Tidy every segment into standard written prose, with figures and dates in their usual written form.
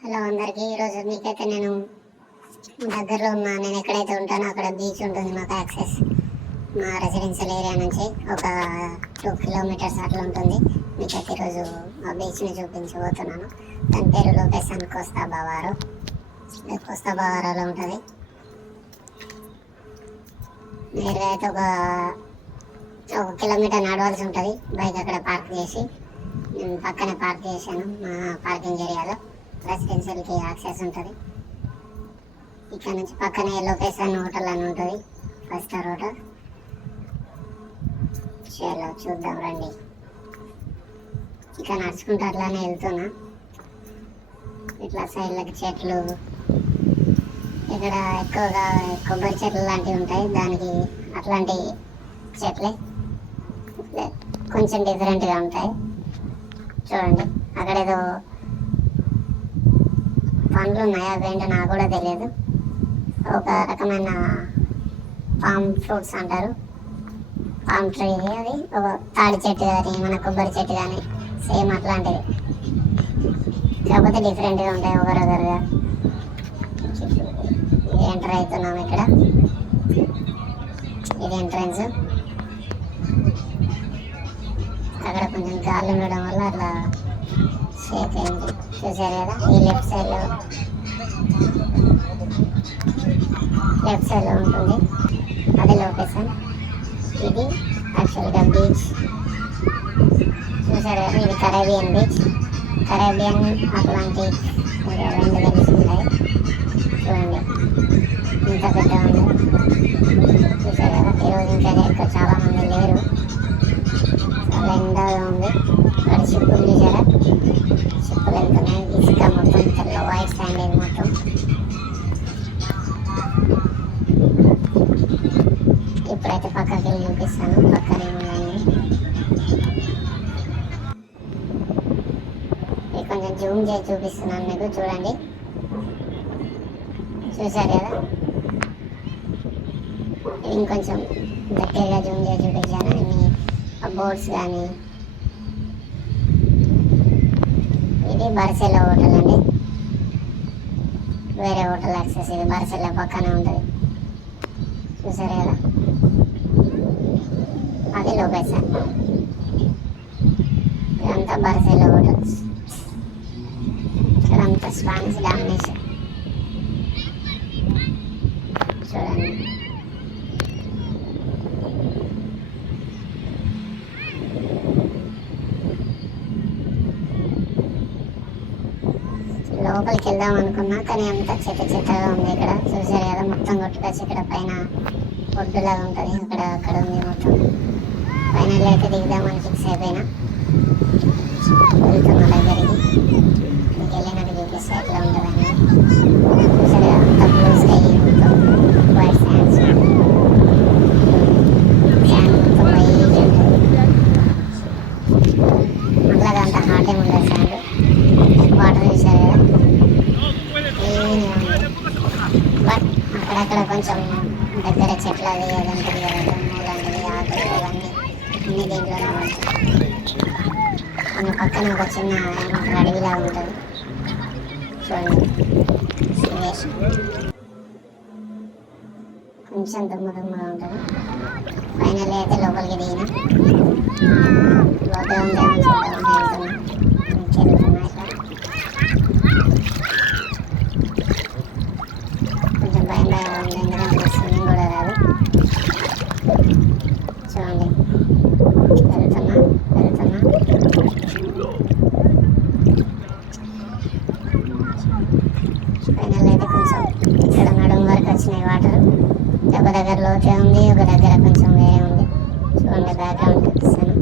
Hello అందరికీ. ఈరోజు మీకైతే నేను దగ్గరలో నేను ఎక్కడైతే ఉంటానో అక్కడ బీచ్ ఉంటుంది. మాకు యాక్సెస్ మా రెసిడెన్షియల్ ఏరియా నుంచి ఒక 2 కిలోమీటర్స్ అట్లా ఉంటుంది. మీకైతే ఈరోజు ఆ బీచ్ని చూపించబోతున్నాను. దాని పేరు లొకేషన్ కోస్తా బవారో. కోస్తా బవారోలో ఉంటుంది. నేరుగా అయితే ఒక కిలోమీటర్ నడవాల్సి ఉంటుంది. బైక్ అక్కడ పార్క్ చేసి నేను పక్కనే పార్క్ చేశాను. మా పార్కింగ్ ఏరియాలో రెసిడెన్షియల్కి యాక్సెస్ ఉంటుంది. ఇక్కడ నుంచి పక్కనే లొకేషన్ హోటల్ అని ఉంటుంది, 5 స్టార్ హోటల్. చలో చూద్దాం రండి. ఇక నడుచుకుంటూ అట్లానే వెళ్తున్నా. ఇట్లా సైడ్లకి చెట్లు, ఇక్కడ ఎక్కువగా కొబ్బరి చెట్లు లాంటివి ఉంటాయి. దానికి అట్లాంటి చెట్లే కొంచెం డిఫరెంట్గా ఉంటాయి. చూడండి అక్కడ ఏదో పండ్లు ఉన్నాయి. అవేంటో నాకు కూడా తెలియదు. ఒక రకమైన పామ్ ఫ్రూట్స్ అంటారు, పామ్ ట్రీ. అది ఒక తాడి చెట్టు కానీ మన కొబ్బరి చెట్టు కానీ సేమ్ అట్లాంటిది, కాకపోతే డిఫరెంట్గా ఉంటాయి ఒకరొకరుగా. ఇది ఎంటర్ అవుతున్నాం. ఇక్కడ ఇది ఎంట్రన్స్. అక్కడ కొంచెం గాలి ఉండడం వల్ల అట్లా షేక్ అయింది. చూసారు కదా, ఈ లెఫ్ట్ సైడ్లో ఉంటుంది. అదే లొకేషన్. ఇది యాక్చువల్గా బీచ్. చూసారు కదా, ఇది కరేబియన్ బీచ్. కరేబియన్ అట్లాంటిక్ రెండు కలిసి ఉంటాయి. చూడండి ఇంత పెద్ద ఉంది. చూసారు కదా, ఈరోజు ఇంకా ఎక్కువ చాలామంది లేరు. చాలా ఎండగా ఉంది. అక్కడ షిప్పులు చూసారా, షిప్పులు వెళ్తున్నాయి. ఇసుక మొత్తం తెల్ల వైట్ శాండ్ ఇది మొత్తం. ఇప్పుడైతే పక్కకి వెళ్ళి చూపిస్తాను. పక్కనే ఉన్నాయి. ఇది కొంచెం జూమ్ చేసి చూపిస్తున్నాను మీకు. చూడండి, చూసారు కదా, ఇంకొంచెం దగ్గరగా జూమ్ చేసి చూపించాను. అన్ని బోర్డ్స్ కానీ. ఇది బర్సెలో హోటల్ అండి. వేరే హోటల్ యాక్సెస్. ఇది బర్సెలో పక్కనే ఉంటుంది. చూసారు కదా, అది లొకేషన్. ఇదంతా బర్సెలో హోటల్స్. ఇక్కడంతా స్పానిష్ డామినేషన్. చూడండి లోపలికి వెళ్దాం అనుకున్నా, కానీ అంత చెత్తగా ఉంది ఇక్కడ. చూసారు కదా, మొత్తం కొట్టుకొచ్చి ఇక్కడ పైన ఒడ్డులాగా ఉంటుంది. అక్కడ ఉంది మొత్తం. ఫైనల్ అయితే దిగుదామని ఫిక్స్ అయిపోయినా. వెళ్తున్నా దగ్గరికి. మీకు వెళ్ళినట్టు చూపిస్తే ఎట్లా ఉంటుందని. చూసారు కదా, అంత బ్లూ స్కై, మొత్తం వైట్ శాండ్స్. శాండ్ మొత్తం వైట్ ఉంటుంది. అట్లాగా అంత హాట్ ఏమి ఉండదు శాండ్. వాటర్ చూసారు కదా, క్లీన్గా ఉంది. బట్ అక్కడక్కడ కొంచెం దగ్గర చెట్లు అది ఉంటుంది కదా, దుమ్ము లాంటివి, ఆకులు అవన్నీ అన్ని దీంట్లోనే ఉంటాయి. మన పక్కన ఒక చిన్న అడవిలా ఉంటుంది. చూడండి, కొంచెం దుమ్ముగా ఉంటుంది. ఫైనల్ అయితే లోపలికి దిగిన. లోపల ఉందేమో చూద్దామని వెళ్తున్నా. కొంచెం భయం ఉంది, ఎందుకంటే స్విమ్మింగ్ కూడా రాదు. చూడండి వెళ్తున్నా. ఫైనల్ అయితే కొంచెం ఇక్కడ నడుము వరకు వచ్చినాయి వాటర్. ఒక దగ్గర లోతే ఉంది, ఒక దగ్గర కొంచెం వేరే ఉంది. చూడండి బ్యాక్గ్రౌండ్ చూపిస్తాను.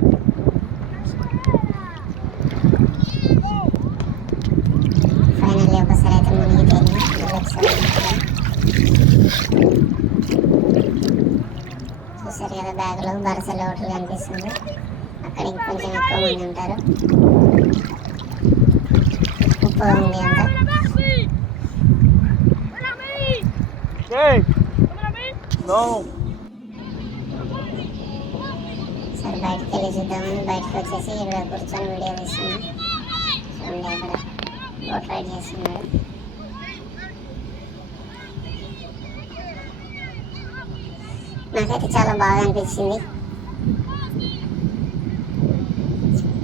ఫైనల్లీ ఒకసారి అయితే మునిగి తేలి చూసారు కదా, బ్యాగ్లో బర్సెలో హోటల్ కనిపిస్తుంది. అక్కడ ఇంకొంచెం ఎక్కువ మంది ఉంటారు. ఉప్పు ఉంది అంతా. సరే బయటకు వెళ్ళి చూద్దామని బయటకు వచ్చేసి ఇక్కడ కూర్చొని వీడియో తీస్తున్నా. చూడండి అక్కడ బోట్ రైడ్ చేస్తున్నాడు. నాకైతే చాలా బాగా అనిపించింది.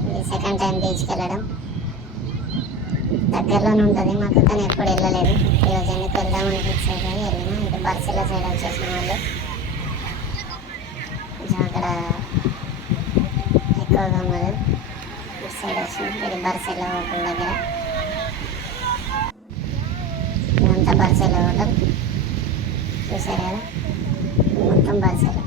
ఇది సెకండ్ టైం బీచ్కి వెళ్ళడం. దగ్గరలోనే ఉంటుంది మాకు, కానీ ఎప్పుడు వెళ్ళలేదు. ఈరోజు ఎందుకు వెళ్దామని ఫిక్స్ అయిపోయి వెళ్ళినా. ఇటు బర్సిల సైడ్ వచ్చేసిన వాళ్ళు కొంచెం అక్కడ ఎక్కువగా ఉన్నది. ఇటు సైడ్ వచ్చింది. ఇది బర్సిల హోటల్ దగ్గర. ఇదంతా బర్సిల హోటల్ చూసారు కదా, మొత్తం బర్సిల.